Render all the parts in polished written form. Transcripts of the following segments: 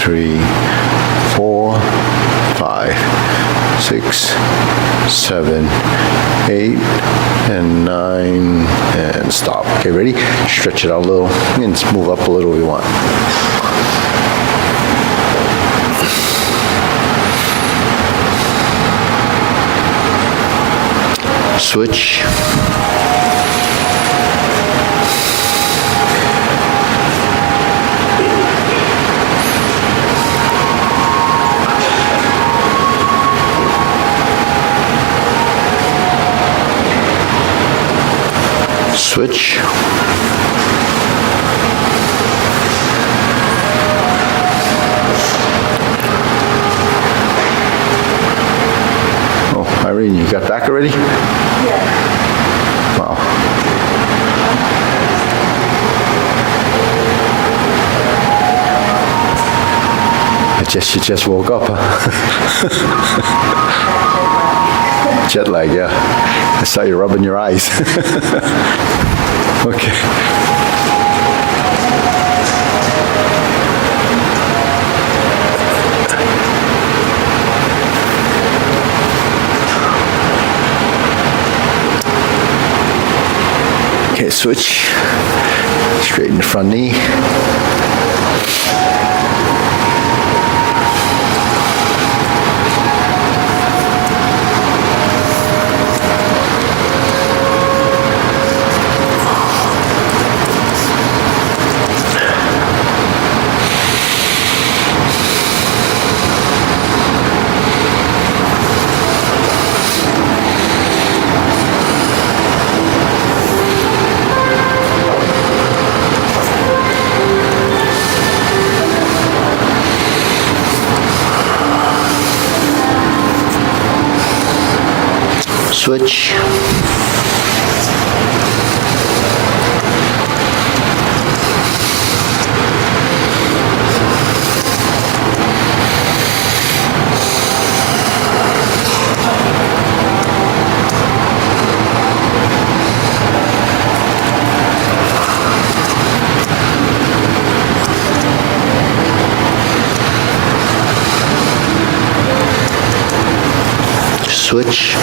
3, 4, 5, 6, 7, 8, and 9, and stop. Okay, ready? Stretch it out a little, and just move up a little if you want. Switch. Switch. Oh, Irene, you got back already? Yeah. Wow. You just woke up, huh? Jet lag, yeah. I saw you rubbing your eyes. Okay. Okay, switch. Straighten the front knee. Switch. Switch.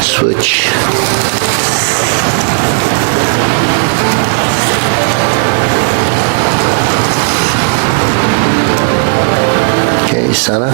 Switch. Okay, center.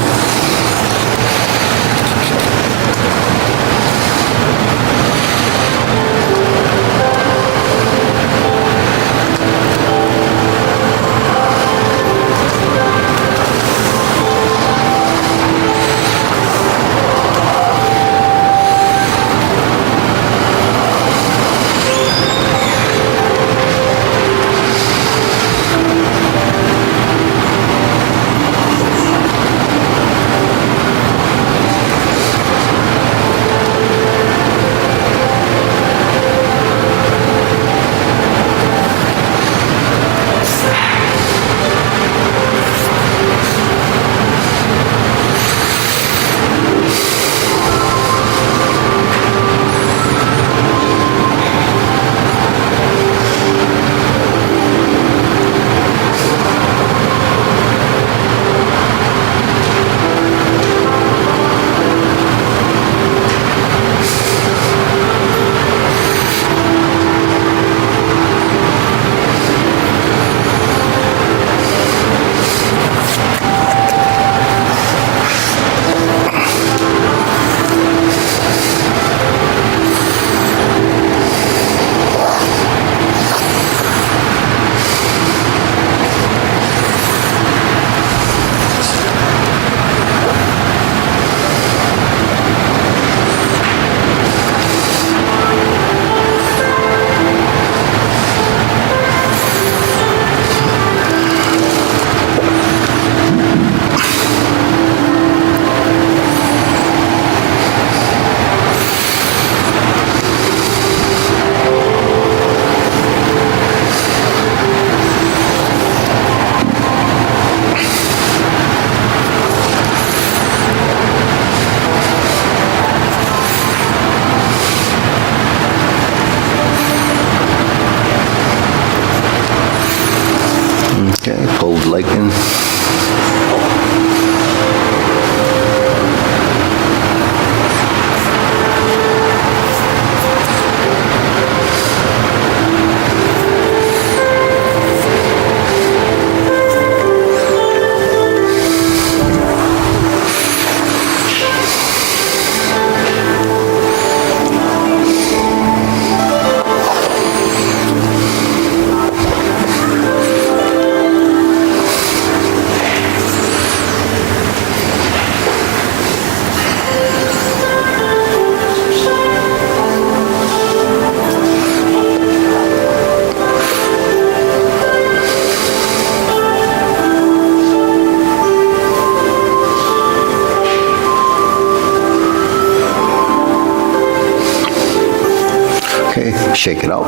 Shake it out.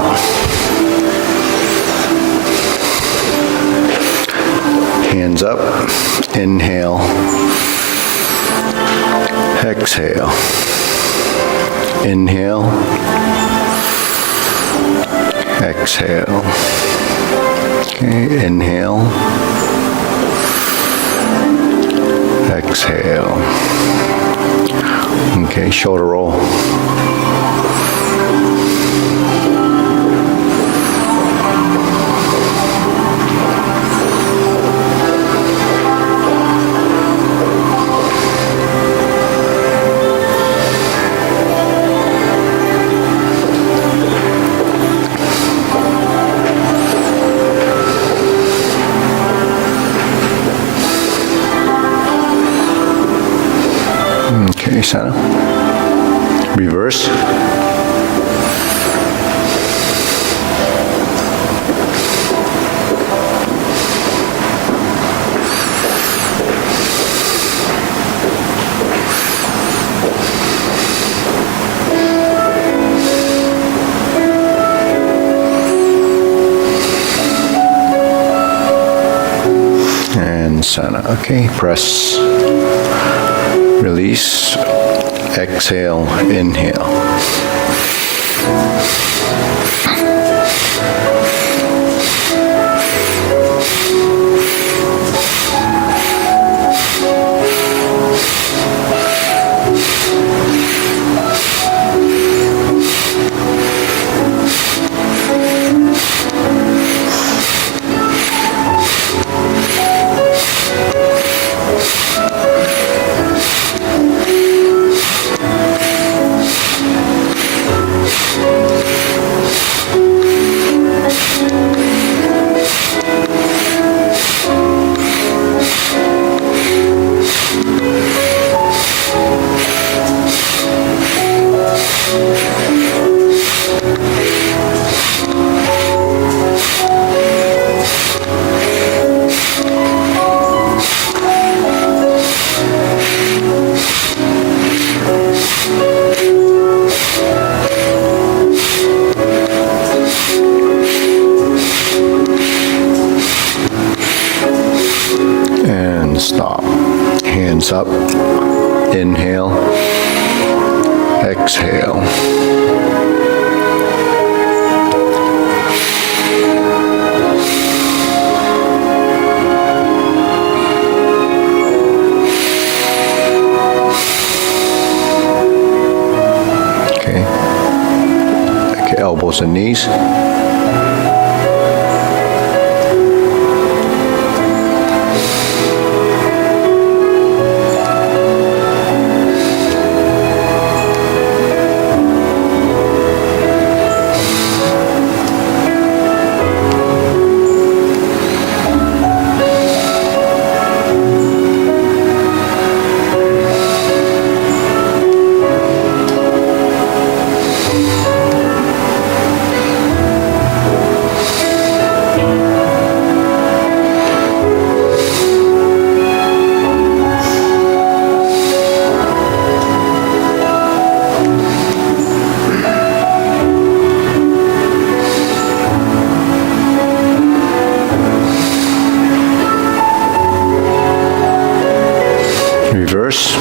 Hands up. Inhale. Exhale. Inhale. Exhale. Okay, inhale. Exhale. Okay, shoulder roll. Okay, center. Reverse. And center. Okay, press. Release. Exhale, inhale. Stop. Hands up. Inhale. Exhale. Okay. Okay, elbows and knees. Reverse.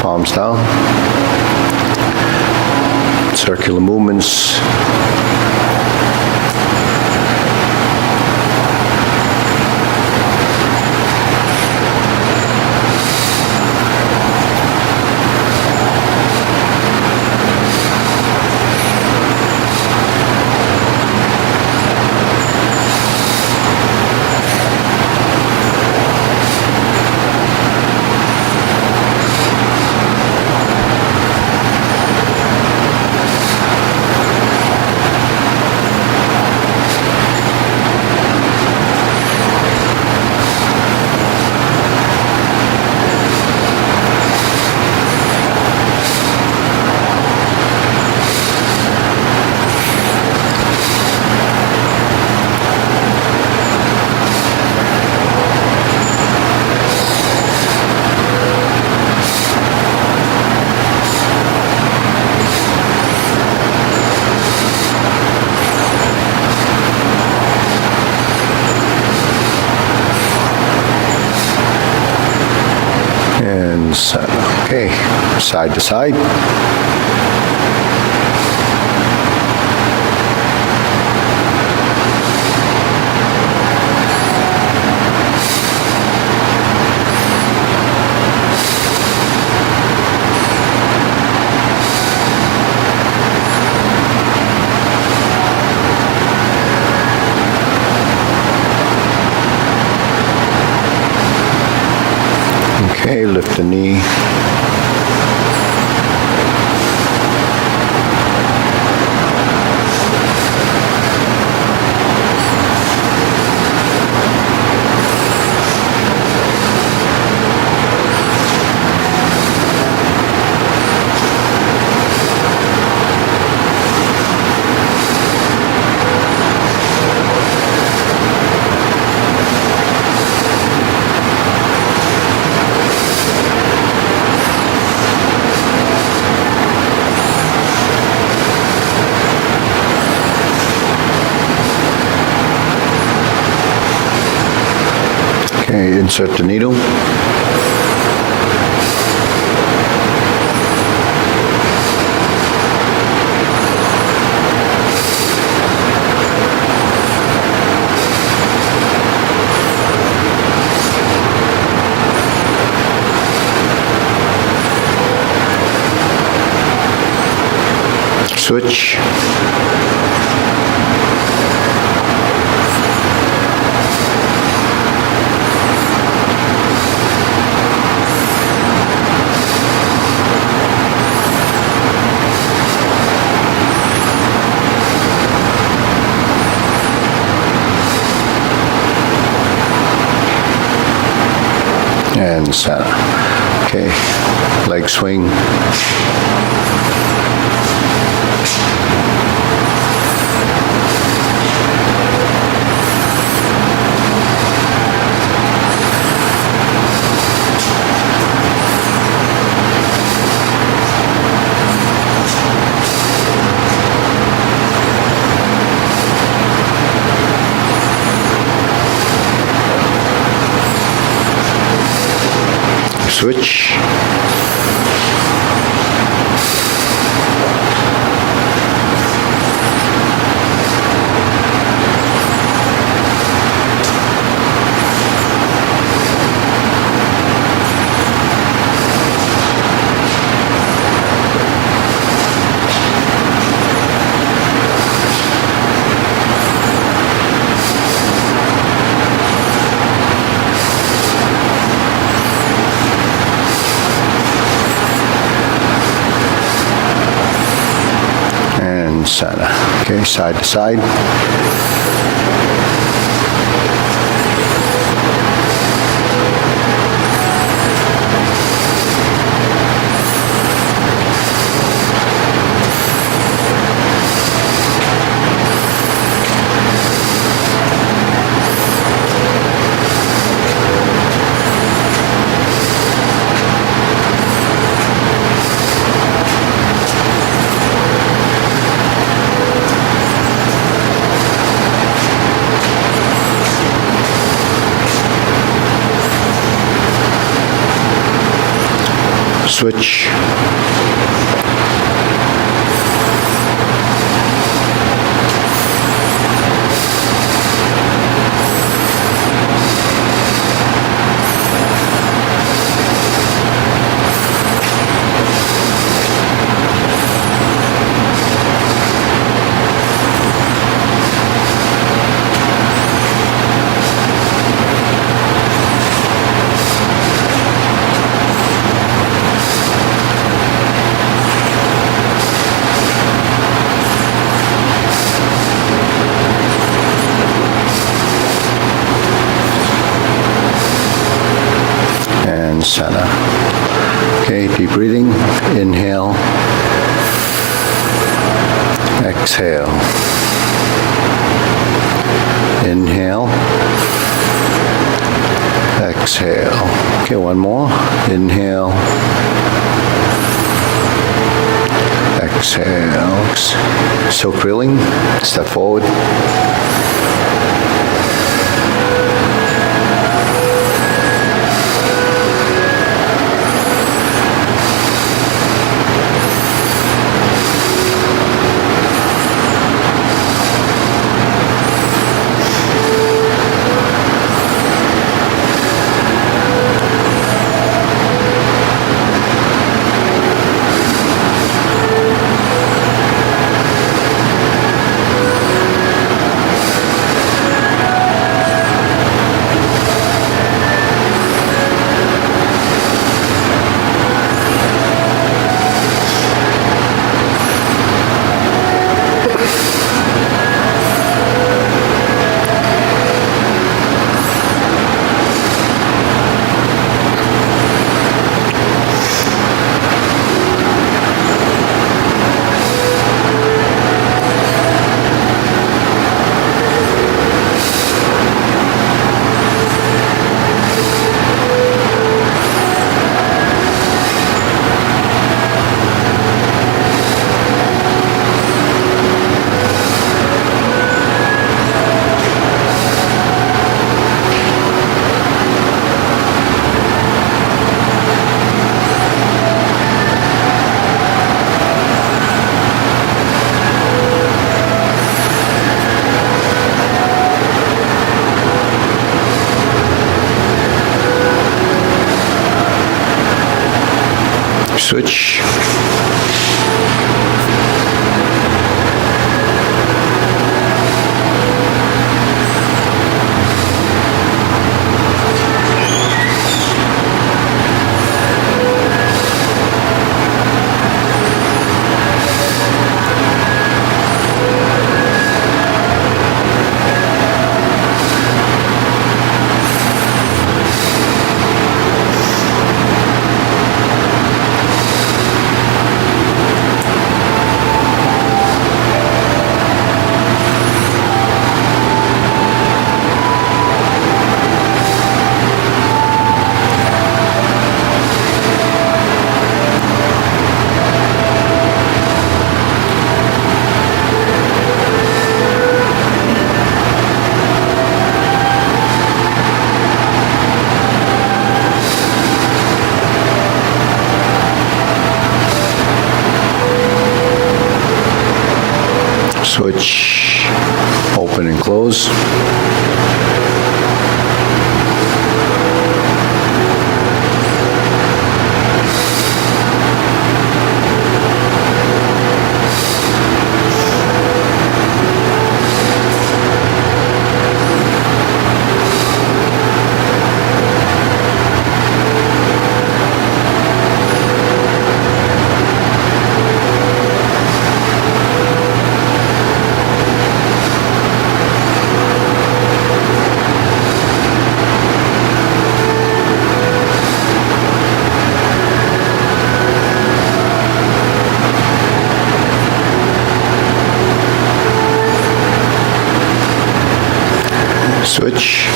Palms down. Circular movements. and center. Okay, side to side. Okay, lift the knee. Okay, insert the needle. Switch. And center. Okay, leg swing. Switch. Center. Okay, side to side. Switch. Center. Okay, deep breathing. Inhale. Exhale. Inhale. Exhale. Okay, one more. Inhale. Exhale. Still feeling. Step forward. Switch. Switch, open and close. Switch.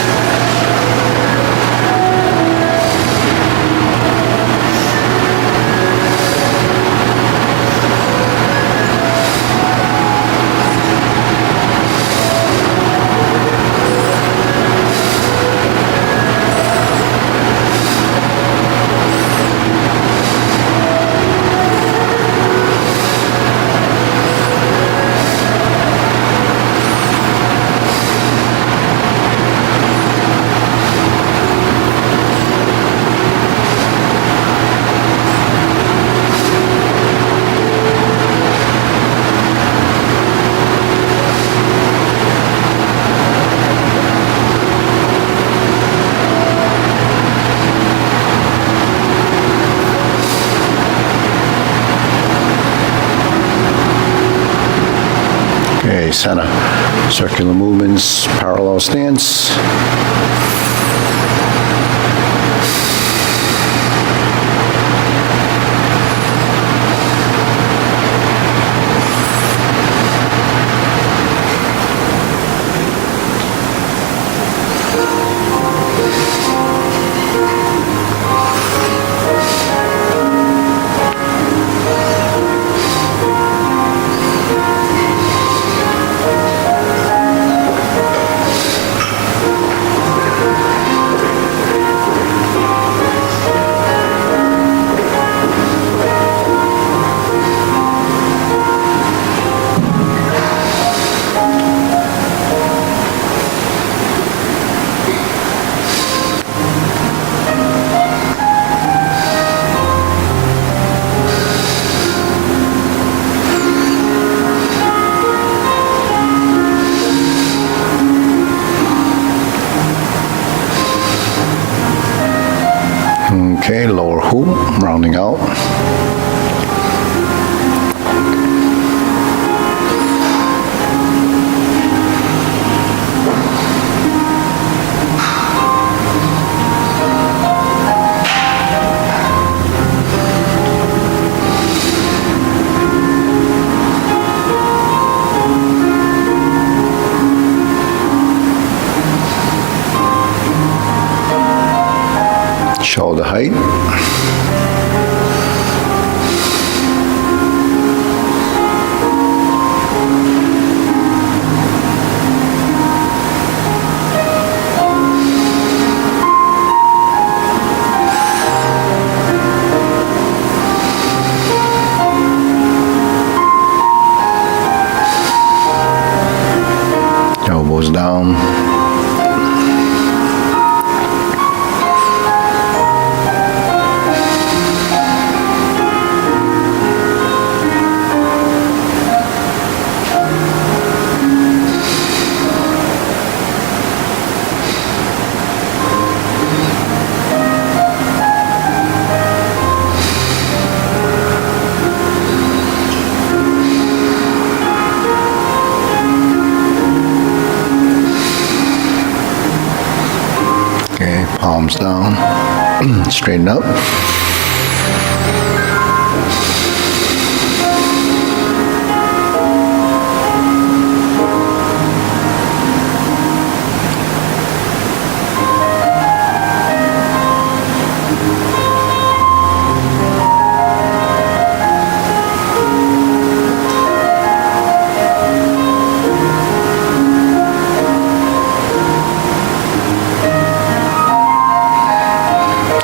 Okay, center. Circular movements, parallel stance. Okay, lower hoop, rounding out. Shoulder height. Elbows down. Palms down. Straighten up.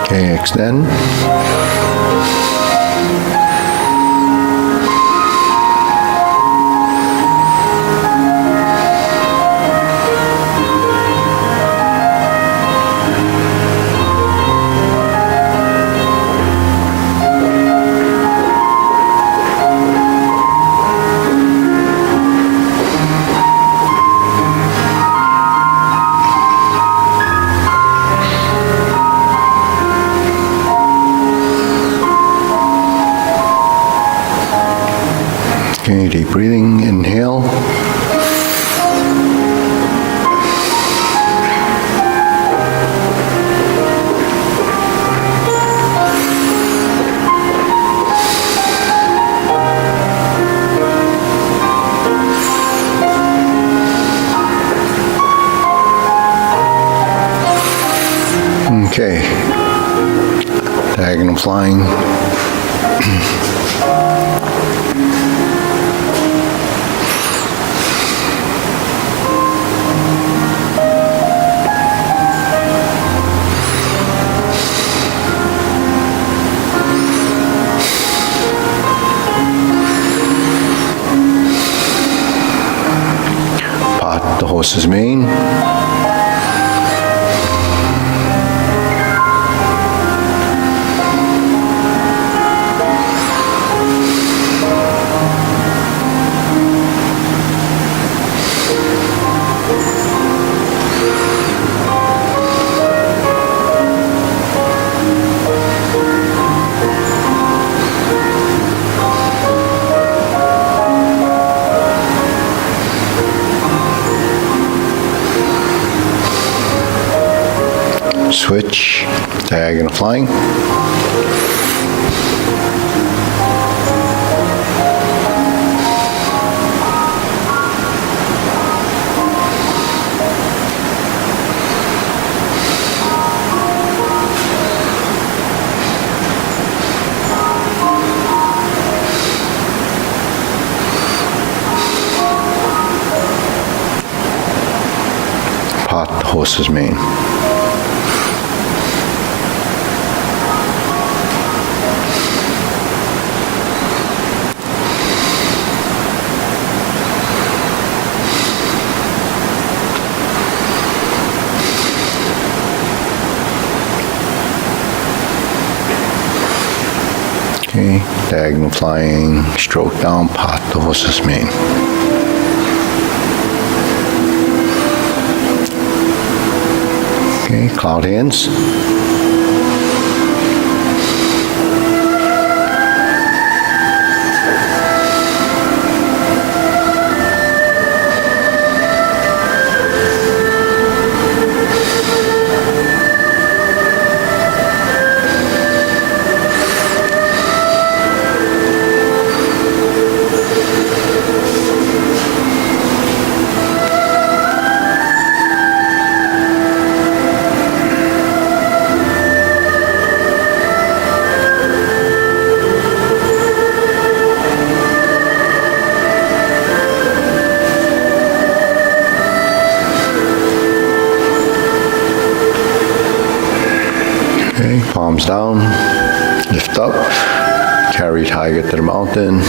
Okay, extend. Okay, deep breathing, inhale. Okay, diagonal flying. Pot the horse's mane. Switch, diagonal flying. Pot the horse's mane. Okay, diagonal flying, stroke down, pot the horse's mane. Okay, cloud hands. Okay, palms down, lift up, carry tiger to the mountain.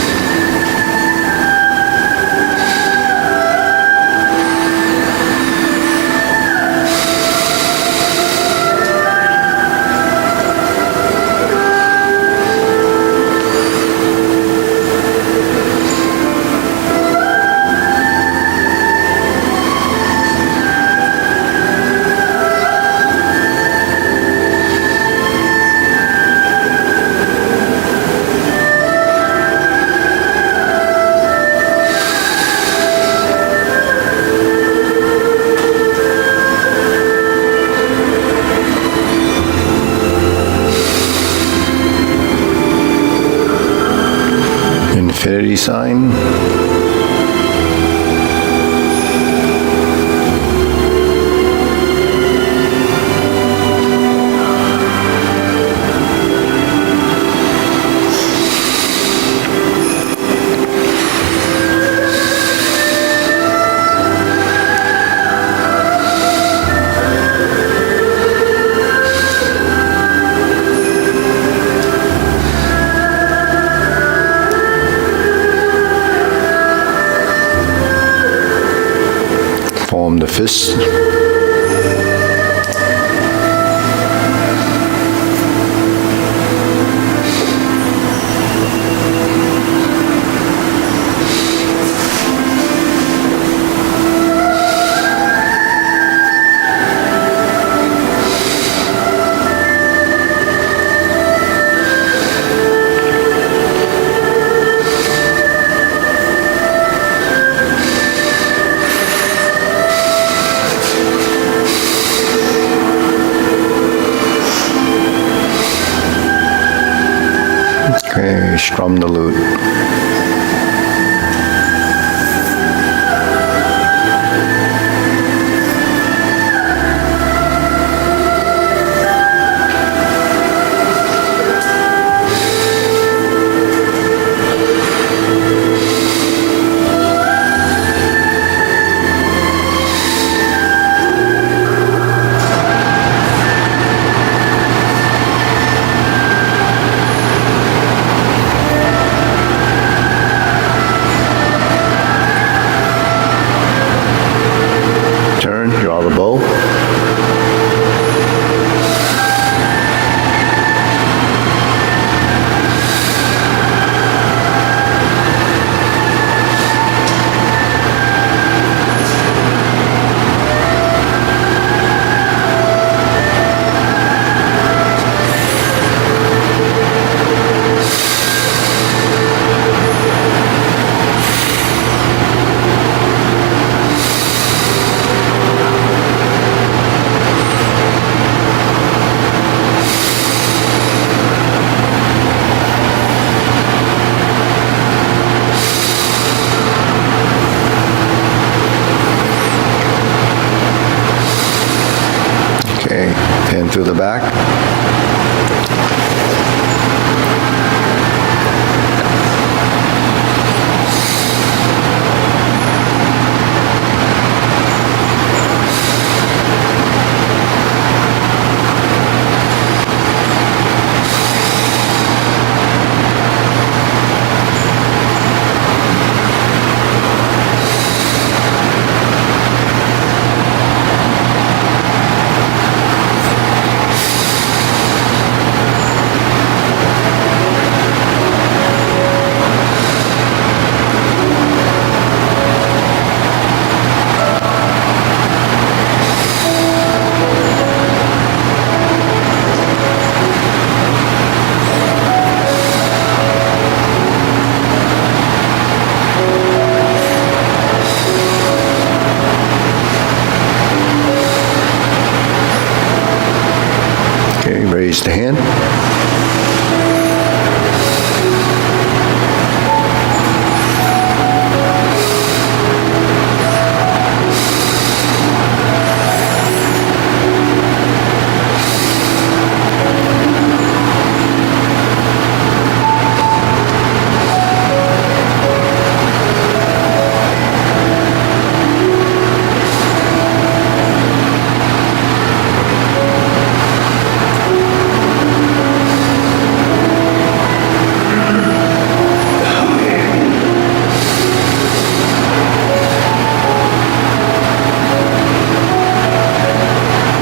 sign. Form the fist. Okay, strum the lute. Turn, draw the bow. Okay, pin through the back. Okay, raise the hand.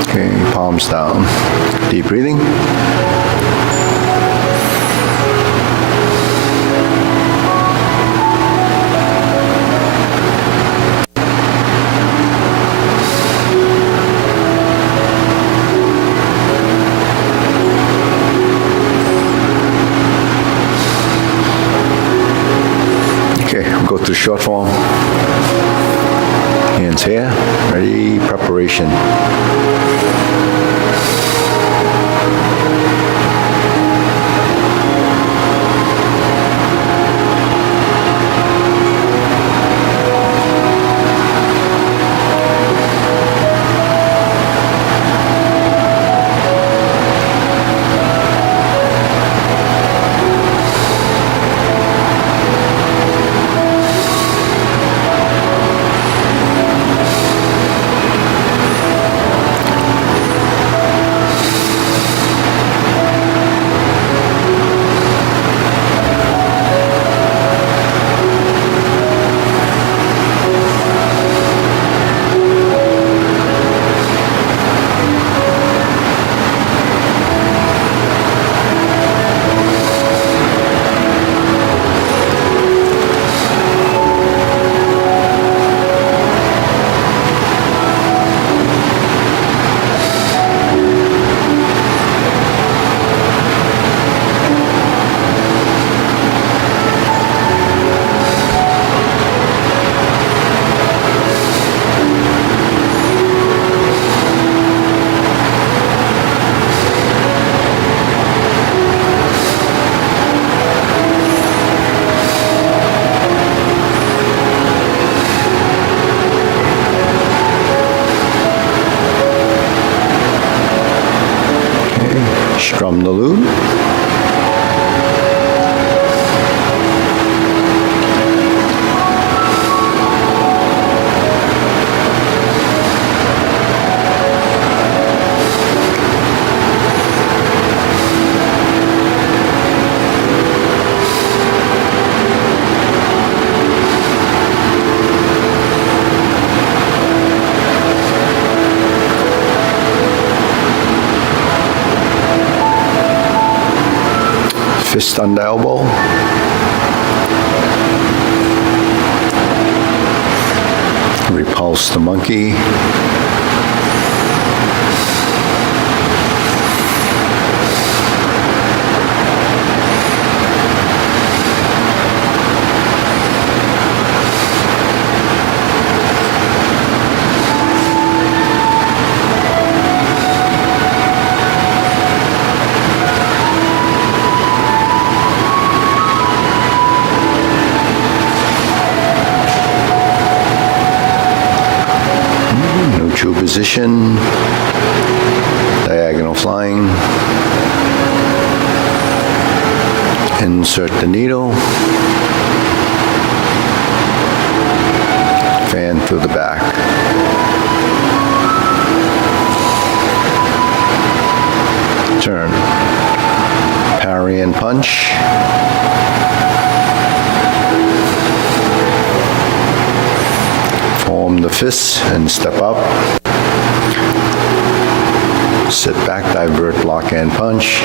Okay, palms down. Deep breathing. Okay, we'll go through short form. Hands here. Ready, preparation. from the loop. Fist under elbow. Repulse the monkey. Neutral position, diagonal flying, insert the needle, fan through the back. Turn, parry and punch. Form the fists and step up. Sit back, divert, block, and punch.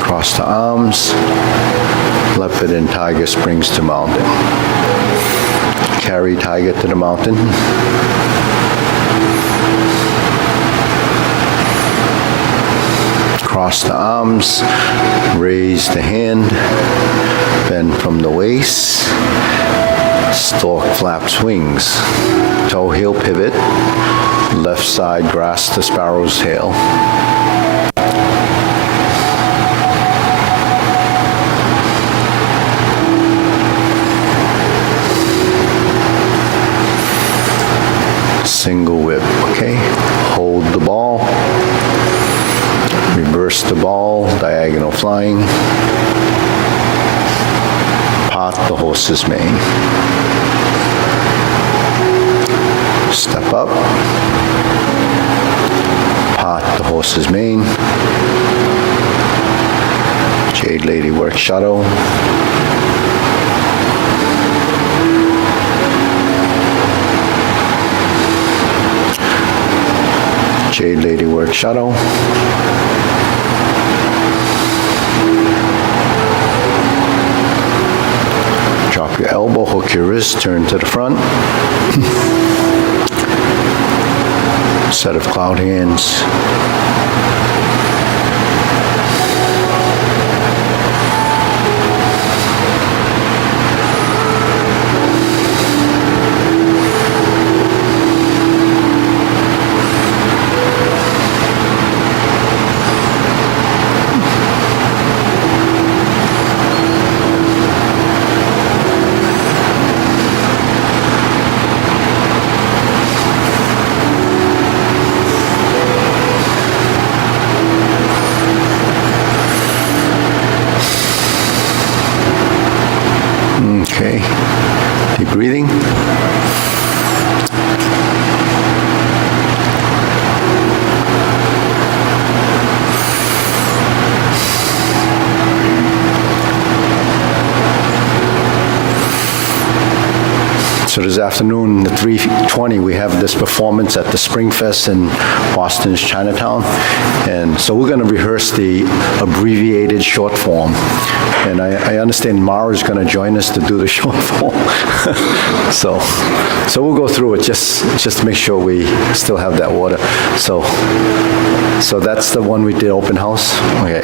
Cross the arms. Leopard and tiger springs to mountain. Carry tiger to the mountain. Cross the arms. Raise the hand. Bend from the waist. Stork flaps wings. Toe heel pivot. Left side grasp the sparrow's tail. Single whip, okay? Hold the ball. Reverse the ball, diagonal flying. Part the horse's mane. Step up. Part the horse's mane. Jade Lady work shadow. Jade Lady work shadow. Drop your elbow, hook your wrist, turn to the front. Set of cloud hands. Okay, deep breathing. So this afternoon, at 3:20, we have this performance at the Spring Fest in Boston's Chinatown. And so we're going to rehearse the abbreviated short form. And I understand Mara's going to join us to do the short form. So we'll go through it just to make sure we still have that order. So that's the one we did open house. Okay.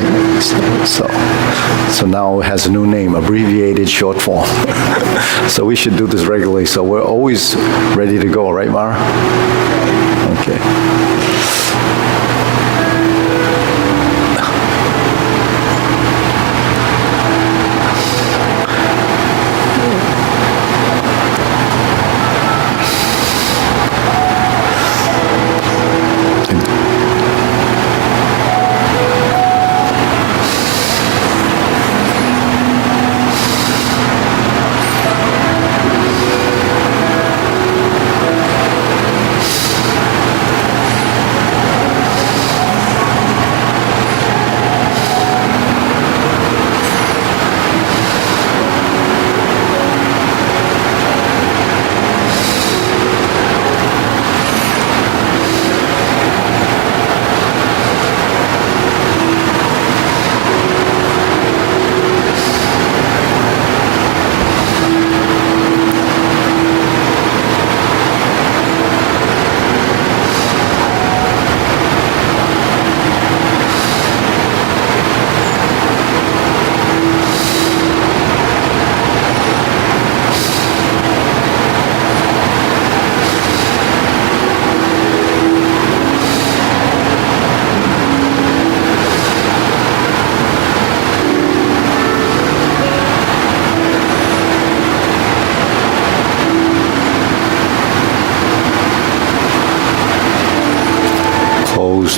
So now it has a new name, abbreviated short form. So we should do this regularly. So we're always ready to go, right, Mara? Okay.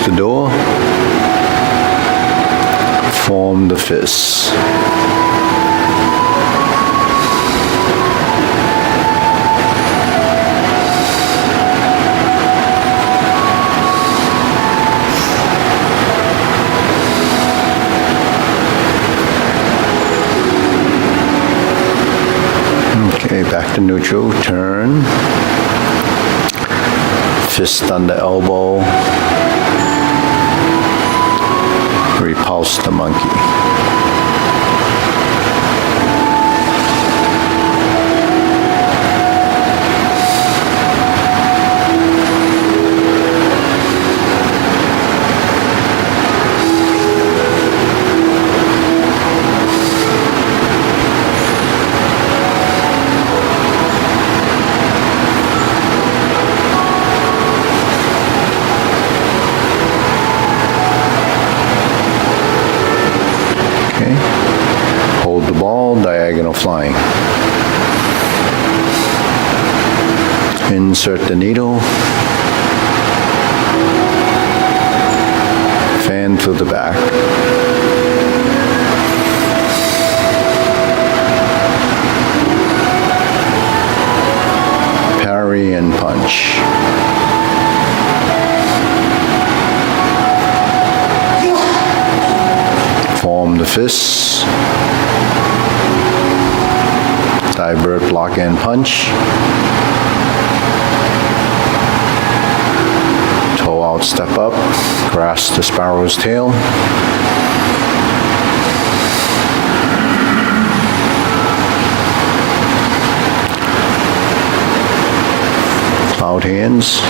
the door. Form the fists. Okay, back to neutral. Turn. Fist under elbow. Repulse the monkey. Hold the ball, diagonal flying. Insert the needle. Fan to the back. Parry and punch. Form the fists. Divert, block, and punch. Toe out, step up. Grasp the sparrow's tail. Cloud hands.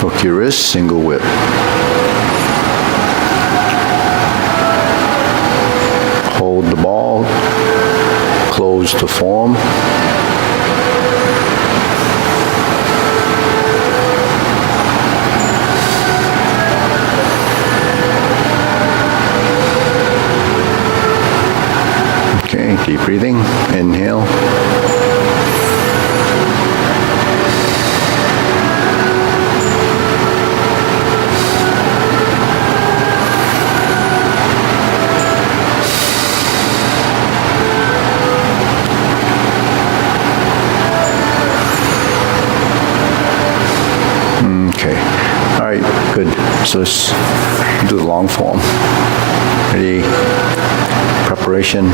Hook your wrist, single whip. Hold the ball, close the form. Okay, deep breathing, inhale. Good. So let's do the long form. Ready? Preparation.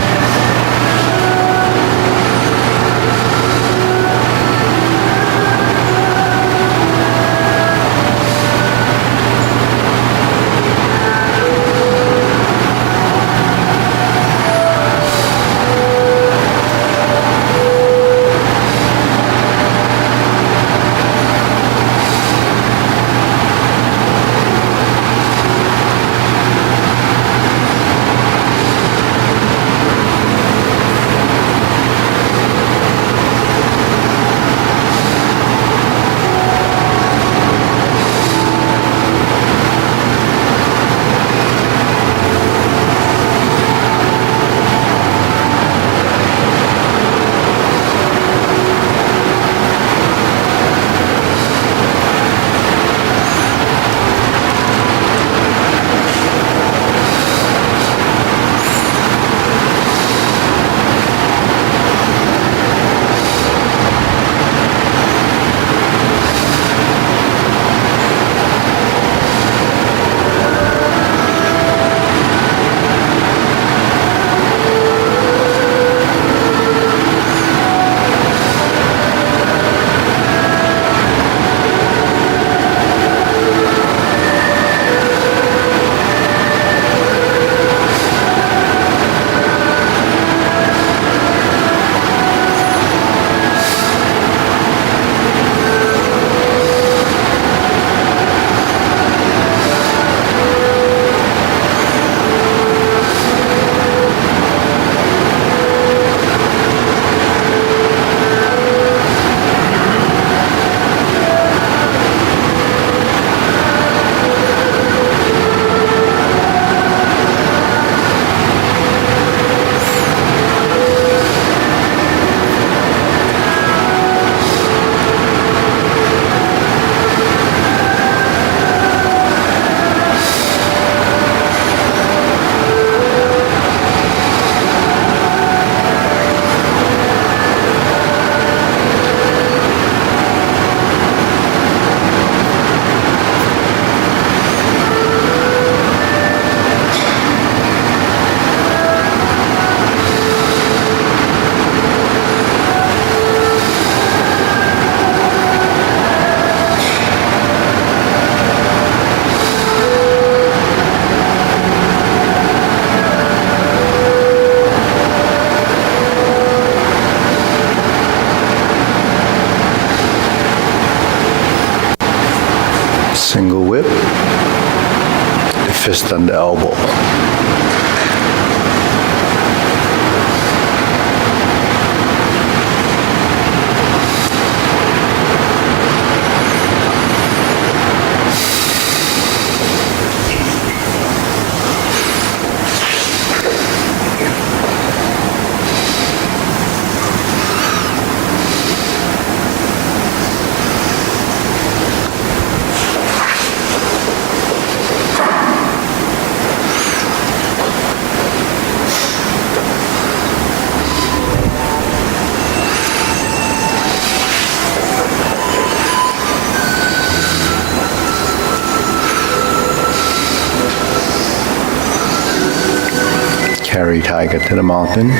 fist under elbow. Carry tiger to the mountain.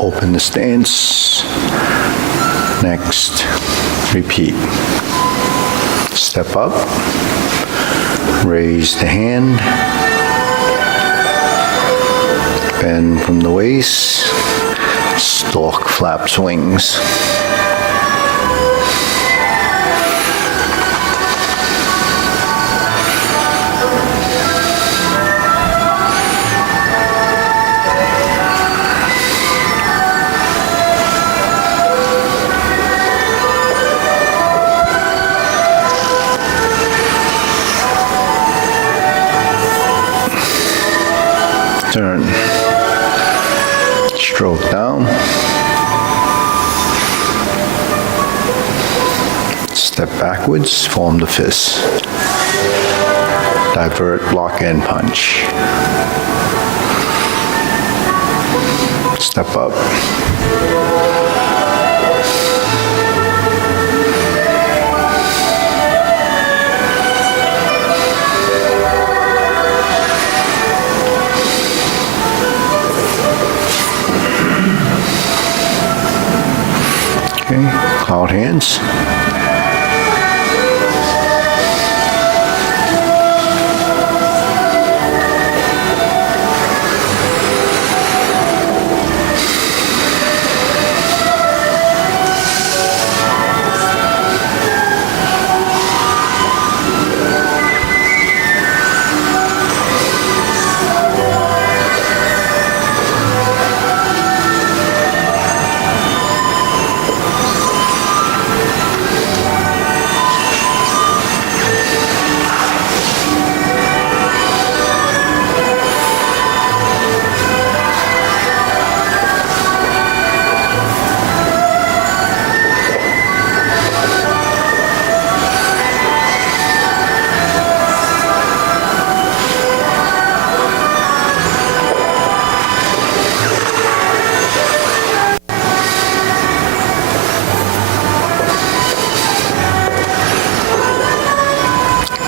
Open the stance. Next, repeat. Step up. Raise the hand. Bend from the waist. Stork flaps wings. Turn. Stroke down. Step backwards, form the fist. Divert, block, and punch. Step up. Okay, cloud hands.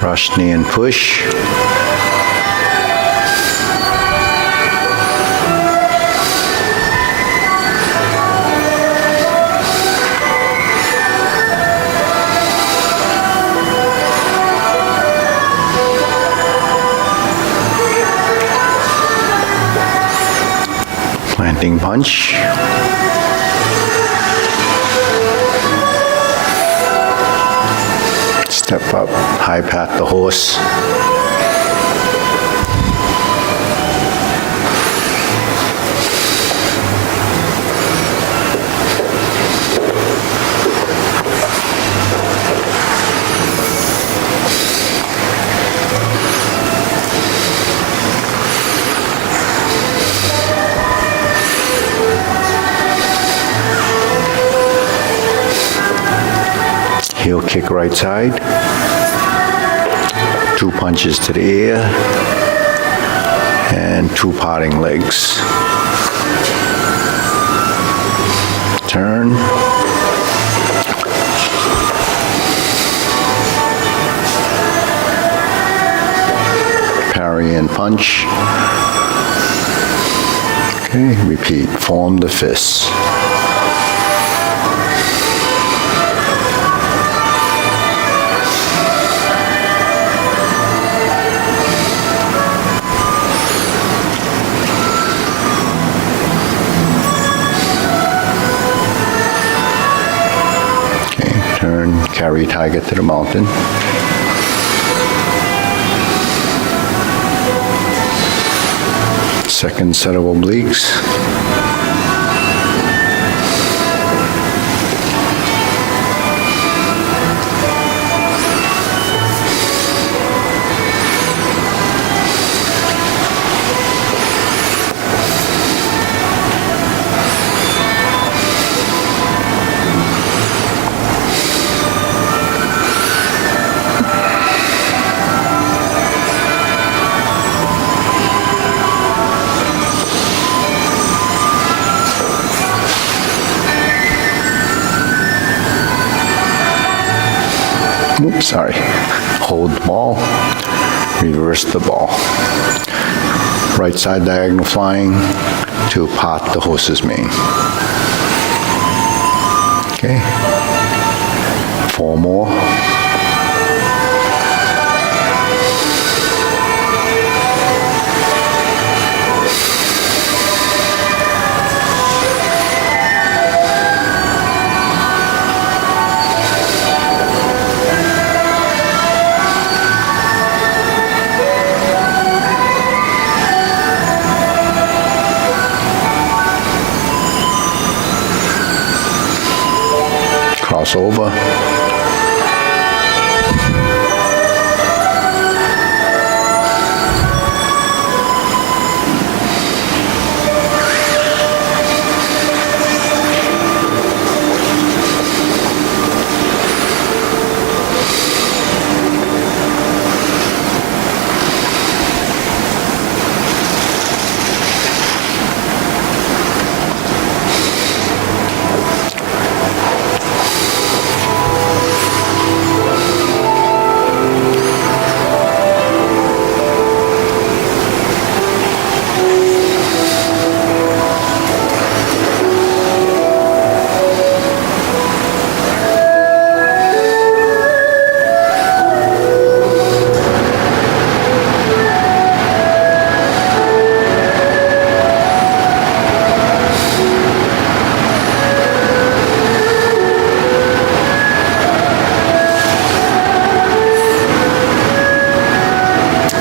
Brush, knee, and push. Planting punch. Step up, high pat the horse. Heel kick right side. 2 punches to the ear. And 2 parting legs. Turn. Parry and punch. Okay, repeat. Form the fists. Carry tiger to the mountain. Second set of obliques. Oops, sorry. Hold the ball, reverse the ball. Right side diagonal flying to pot the horse's mane. Okay. 4 more. Cross over.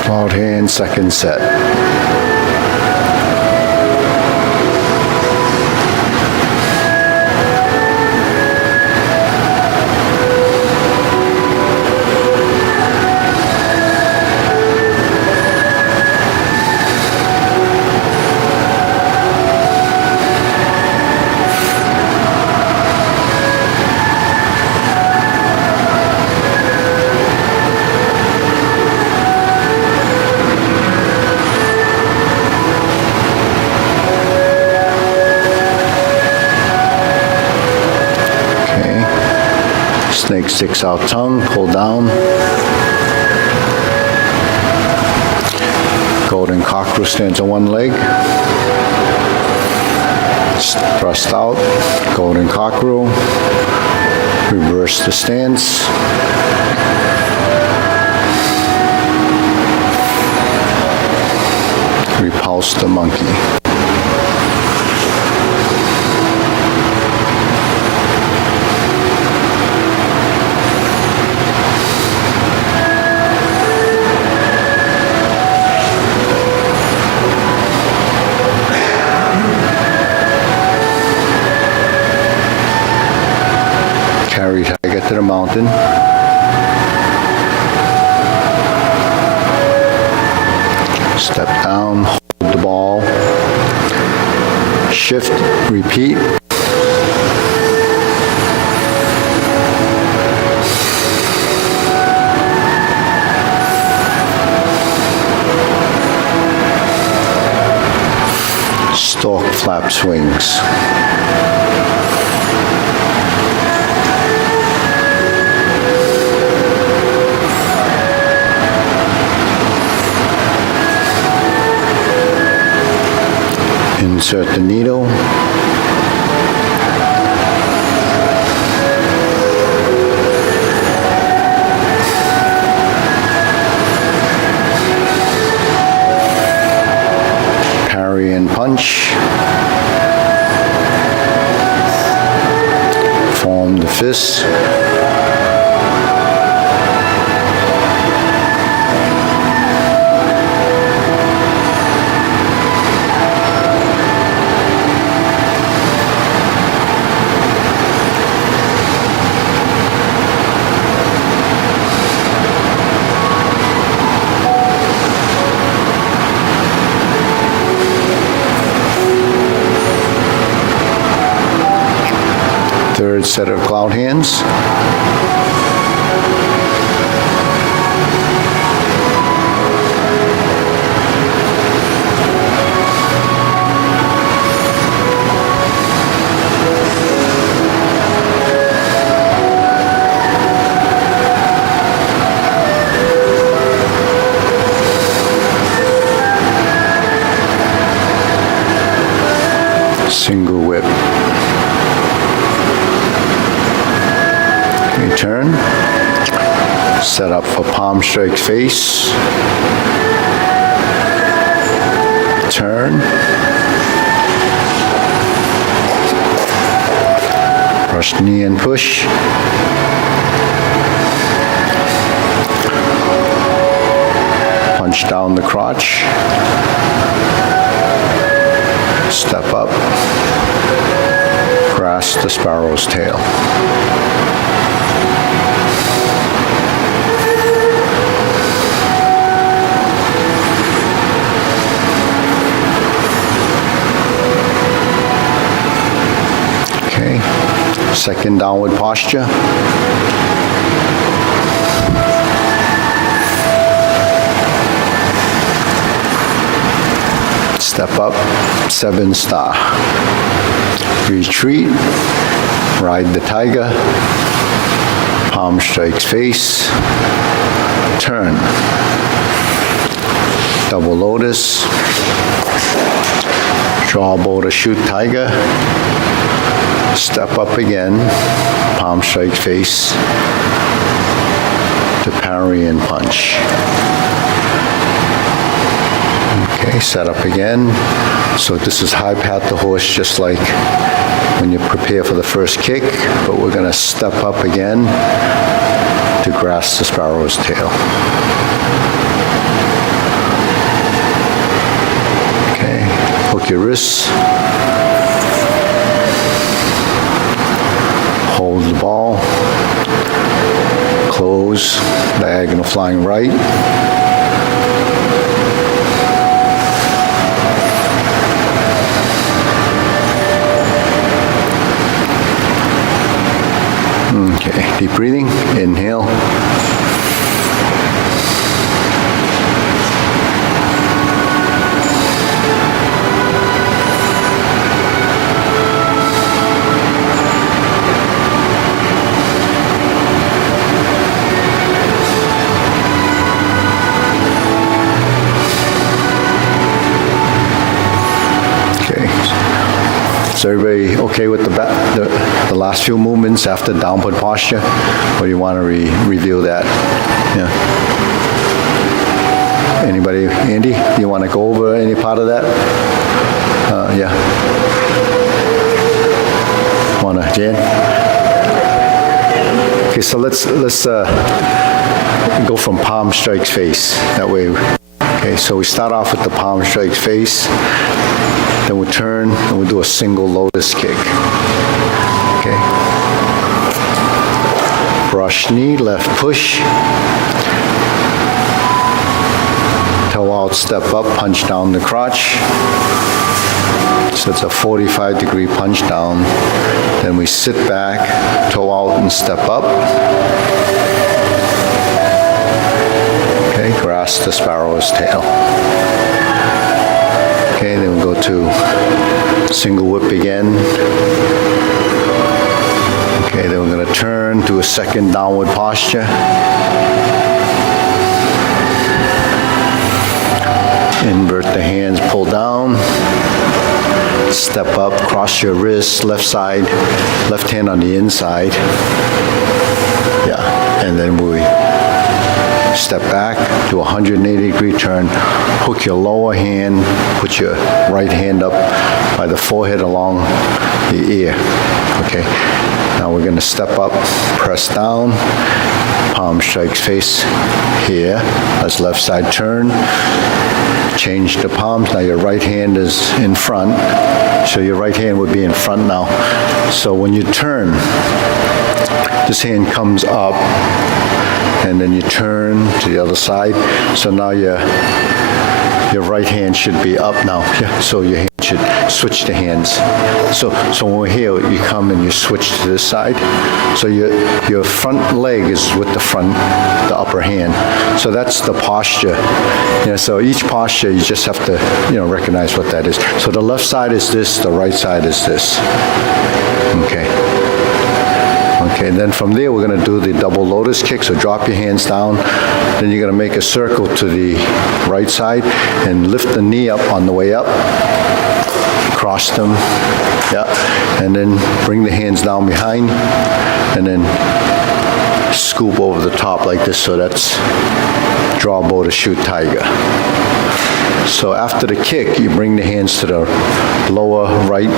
Cloud hand, second set. Snake sticks out tongue, pull down. Golden cockerel stands on one leg. Thrust out, golden cockerel. Reverse the stance. Repulse the monkey. Carry tiger to the mountain. Step down, hold the ball. Shift, repeat. Stalk, flap, swings. Insert the needle. Parry and punch. Form the fist. third set of cloud hands. Single whip. Okay, turn. Set up for palm strike face. Turn. Brush knee and push. Punch down the crotch. Step up, grasp the sparrow's tail. Okay, second downward posture. Step up, 7-star. Retreat, ride the tiger, palm strikes face, turn. Double lotus, draw bow to shoot tiger, step up again, palm strikes face, to parry and punch. Okay, set up again. So this is high pat the horse, just like when you prepare for the first kick, but we're gonna step up again to grasp the sparrow's tail. Okay, hook your wrists. Hold the ball. Close, diagonal flying right. Okay, deep breathing, inhale. Is everybody okay with the last few movements after downward posture? Or do you want to review that? Yeah. Anybody, Andy, you want to go over any part of that? Yeah. Want to, Jan? Okay, so let's go from palm strikes face. That way, okay, so we start off with the palm strikes face. Then we'll turn and we'll do a single lotus kick. Okay. Brush knee, left push. Toe out, step up, punch down the crotch. So it's a 45-degree punch down. Then we sit back, toe out and step up. Okay, grasp the sparrow's tail. Okay, then we'll go to single whip again. Okay, then we're going to turn to a second downward posture. Invert the hands, pull down. Step up, cross your wrists, left side, left hand on the inside. Yeah, and then we step back, do a 180-degree turn, hook your lower hand, put your right hand up by the forehead along the ear. Okay, now we're going to step up, press down, palm strikes face here. Let's left side turn. Change the palms. Now your right hand is in front. So your right hand would be in front now. So when you turn, this hand comes up, and then you turn to the other side. So now your right hand should be up now. Yeah, so your hand switch the hands. So when we're here, you come and you switch to this side. So your front leg is with the upper hand. So that's the posture. So each posture, you just have to, recognize what that is. So the left side is this, the right side is this. Okay, and then from there, we're going to do the double lotus kick. So drop your hands down. Then you're going to make a circle to the right side and lift the knee up on the way up. Cross them. Yeah. And then bring the hands down behind. And then scoop over the top like this. So that's draw bow to shoot tiger. So after the kick, you bring the hands to the lower right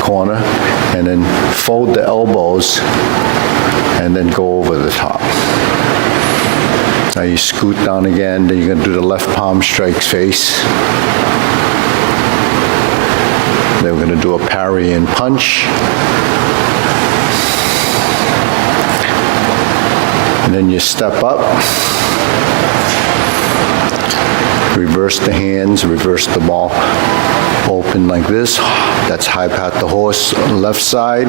corner and then fold the elbows and then go over the top. Now you scoot down again, then you're going to do the left palm strikes face. Then we're going to do a parry and punch. And then you step up. Reverse the hands, reverse the ball. Open like this. That's high pat the horse, left side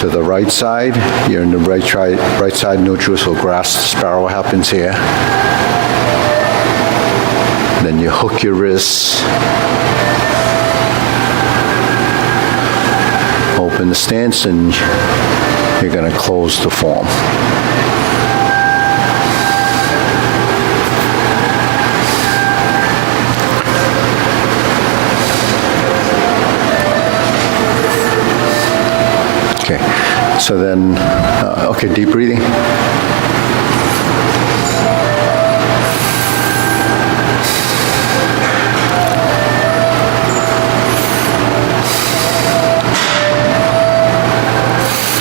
to the right side. You're in the right side neutral, so grass sparrow happens here. Then you hook your wrists. Open the stance, and you're going to close the form. Okay, so then, deep breathing.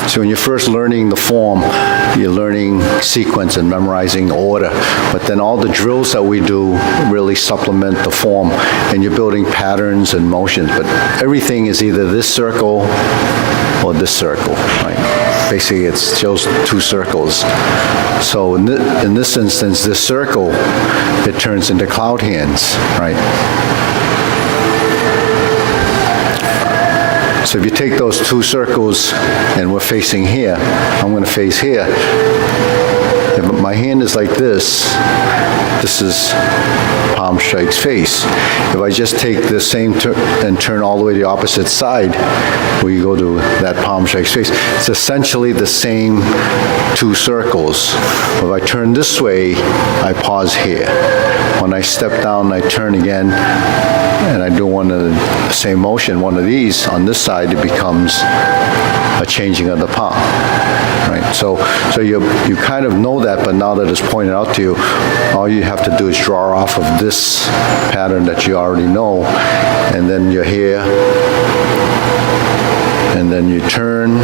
So when you're first learning the form, you're learning sequence and memorizing order. But then all the drills that we do really supplement the form, and you're building patterns and motions. But everything is either this circle or this circle, right? Basically, it shows two circles. So in this instance, this circle, it turns into cloud hands, right? So if you take those two circles and we're facing here, I'm going to face here. If my hand is like this, this is palm strikes face. If I just take the same and turn all the way to the opposite side, we go to that palm strikes face. It's essentially the same two circles. If I turn this way, I pause here. When I step down, I turn again, and I do one of the same motion, one of these, on this side, it becomes a changing of the palm, right? So you kind of know that, but now that it's pointed out to you, all you have to do is draw off of this pattern that you already know, and then you're here, and then you turn,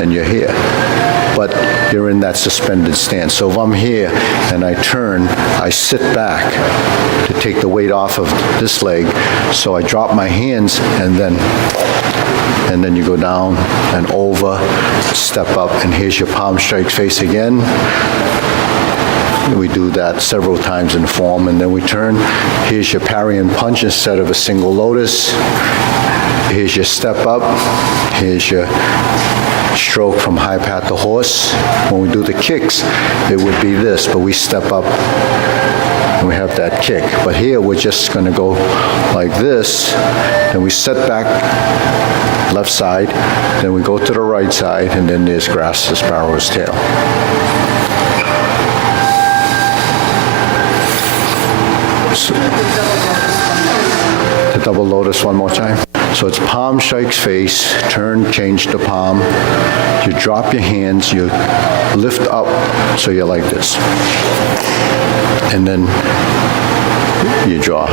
and you're here. But you're in that suspended stance. So if I'm here and I turn, I sit back to take the weight off of this leg. So I drop my hands, and then you go down and over, step up, and here's your palm strikes face again. We do that several times in form, and then we turn. Here's your parry and punch instead of a single lotus. Here's your step up. Here's your stroke from high pat the horse. When we do the kicks, it would be this, but we step up and we have that kick. But here we're just going to go like this, then we set back left side, then we go to the right side, and then there's grass the sparrow's tail. So, the double lotus one more time. So it's palm strikes face, turn, change the palm. You drop your hands, you lift up, so you're like this. And then you draw.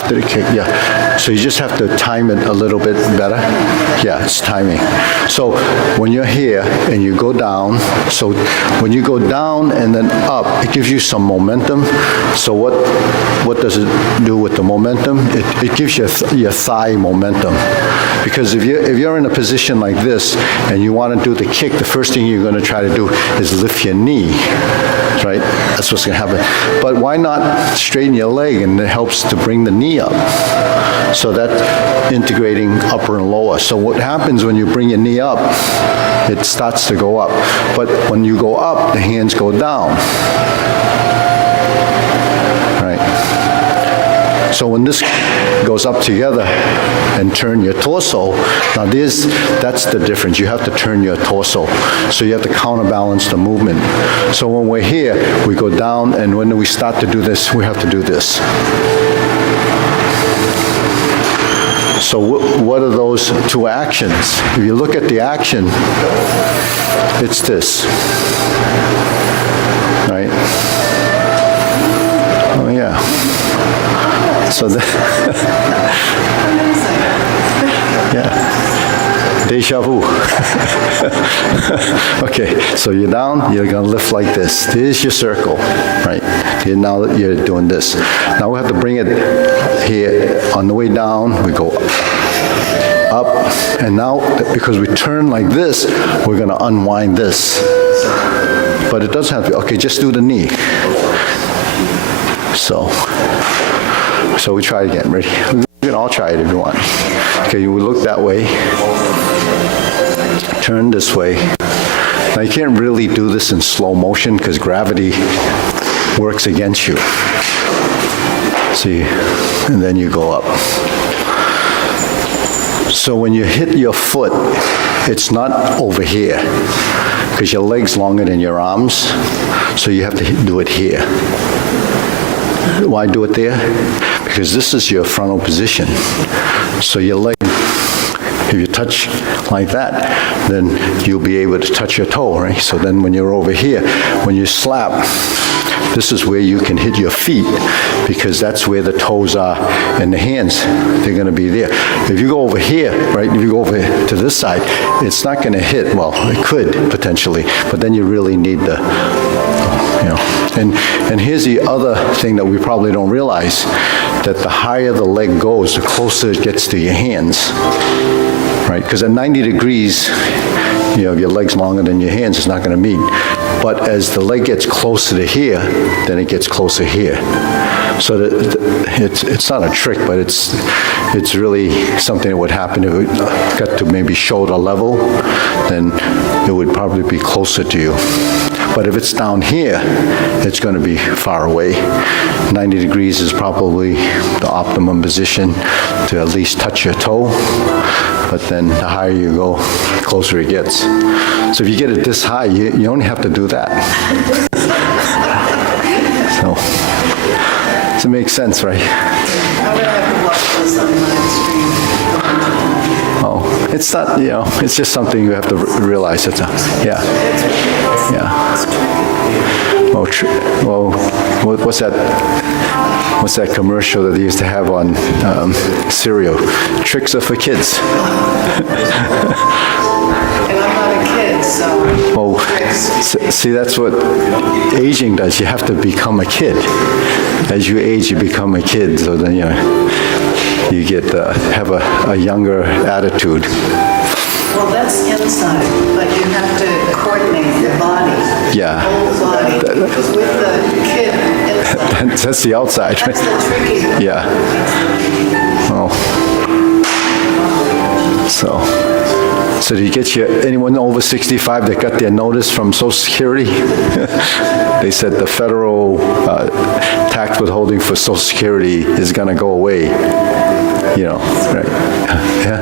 after the kick, yeah. So you just have to time it a little bit better. Yeah, it's timing. So when you're here and you go down, so when you go down and then up, it gives you some momentum. So what does it do with the momentum? It gives you your thigh momentum. Because if you're in a position like this and you want to do the kick, the first thing you're going to try to do is lift your knee, right? That's what's going to happen. But why not straighten your leg, and it helps to bring the knee up. So that's integrating upper and lower. So what happens when you bring your knee up, it starts to go up. But when you go up, the hands go down. Right? So when this goes up together and turn your torso, now that's the difference. You have to turn your torso. So you have to counterbalance the movement. So when we're here, we go down, and when we start to do this, we have to do this. So what are those two actions? If you look at the action, it's this, right? Oh yeah. So yeah, deja vu. Okay, so you're down, you're gonna lift like this. There's your circle, right? Now you're doing this. Now we have to bring it here. On the way down, we go up, and now because we turn like this, we're gonna unwind this. But it doesn't have to be, okay, just do the knee. So we try it again, ready? We can all try it if you want. Okay, we look that way, turn this way. Now you can't really do this in slow motion because gravity works against you. See, and then you go up. So when you hit your foot, it's not over here because your leg's longer than your arms, so you have to do it here. Why do it there? Because this is your frontal position. So your leg, if you touch like that, then you'll be able to touch your toe, right? So then when you're over here, when you slap, this is where you can hit your feet because that's where the toes are, and the hands, they're going to be there. If you go over here, right, if you go over to this side, it's not going to hit. Well, it could potentially, but then you really need the, you know. And here's the other thing that we probably don't realize, that the higher the leg goes, the closer it gets to your hands, right? Because at 90 degrees, you know, if your leg's longer than your hands, it's not going to meet. But as the leg gets closer to here, then it gets closer here. So it's not a trick, but it's really something that would happen if it got to maybe shoulder level, then it would probably be closer to you. But if it's down here, it's going to be far away. 90 degrees is probably the optimum position to at least touch your toe. But then the higher you go, the closer it gets. So if you get it this high, you only have to do that. So it makes sense, right? I would have to watch this on my screen. Oh, it's not, you know, it's just something you have to realize. It's yeah. Well, what's that commercial that they used to have on cereal? Tricks are for kids. And I'm not a kid, so. Well, see, that's what aging does. You have to become a kid. As you age, you become a kid. So then you get have a younger attitude. Well, that's inside, but you have to coordinate your body. Yeah. Whole body. With the kid inside. That's the outside. That's the tricky one. Yeah. Oh. So do you get anyone over 65 that got their notice from Social Security? They said the federal tax withholding for Social Security is going to go away. You know, right? Yeah.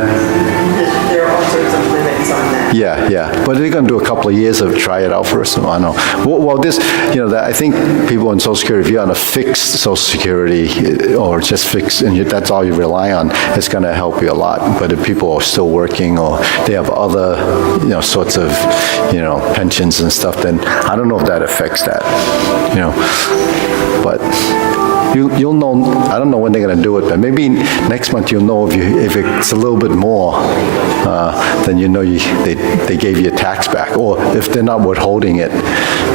There are all sorts of limits on that. Yeah. But they're going to do a couple of years of try it out first. So I know. Well, this, you know, I think people in Social Security, if you're on a fixed Social Security or just fixed, and that's all you rely on, it's going to help you a lot. But if people are still working or they have other, you know, sorts of, you know, pensions and stuff, then I don't know if that affects that, you know. But you'll know, I don't know when they're going to do it, but maybe next month you'll know if it's a little bit more, then you know they gave you a tax back, or if they're not withholding it.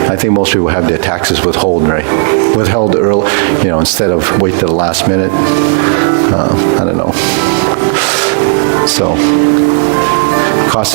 I think most people have their taxes withheld, right? Withheld early, instead of wait till the last minute. I don't know. So, cost of